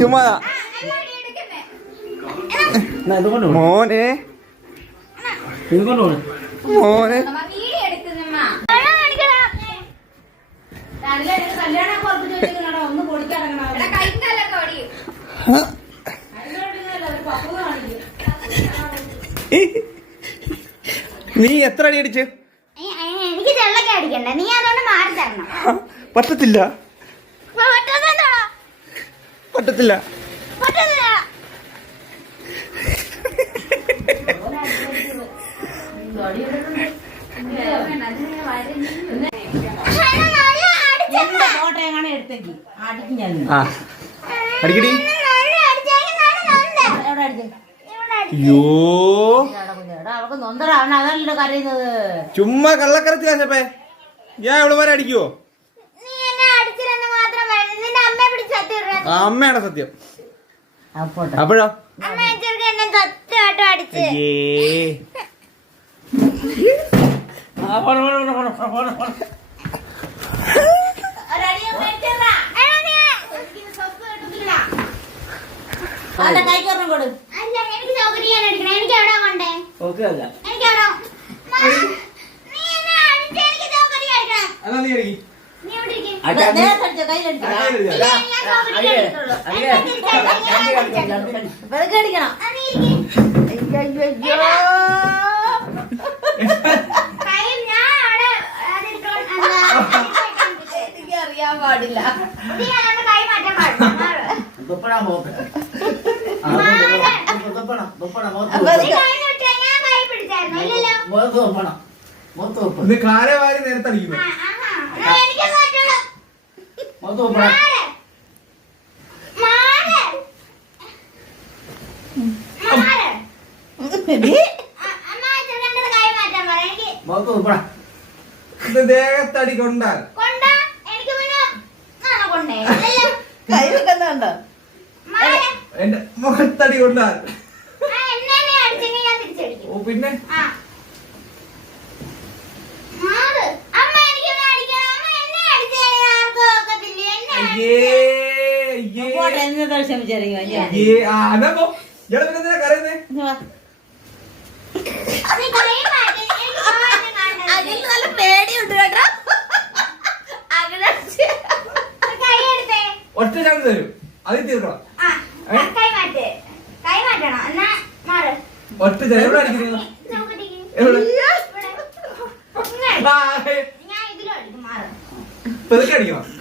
ചുമ്മാ മോനെ മോനെ നീ എത്ര അടി അടിച്ചു? എനിക്ക് ചെള്ളൊക്കെ അടിക്കണ്ട, നീ അതുകൊണ്ട് മാറി തരണം. പറ്റത്തില്ല പറ്റത്തില്ല. അടിക്കടി. ചുമ്മാ കള്ളക്കരച്ചില്ലേ ഞാൻ എവിടെ വരെ അടിക്കുവോ? അമ്മയാണ് സത്യം. അപ്പോഴോ അറിയാൻ പാടില്ല. കാലവാരി നേരത്തെ അടിക്കുന്നു. ദേഹത്തടി കൊണ്ടാൽ കൈ വെക്കുന്നുണ്ടോ? എന്റെ മുഖത്തടി കൊണ്ടാൽ ഓ പിന്നെ നല്ല പേടിയുണ്ട് കേട്ടോ. ഒറ്റ ചാടി തരും, അത് തീർക്കണം. ഒറ്റ ചാടി എവിടെ അടിക്കുന്നത്? പെതുക്കെ അടിക്കണം.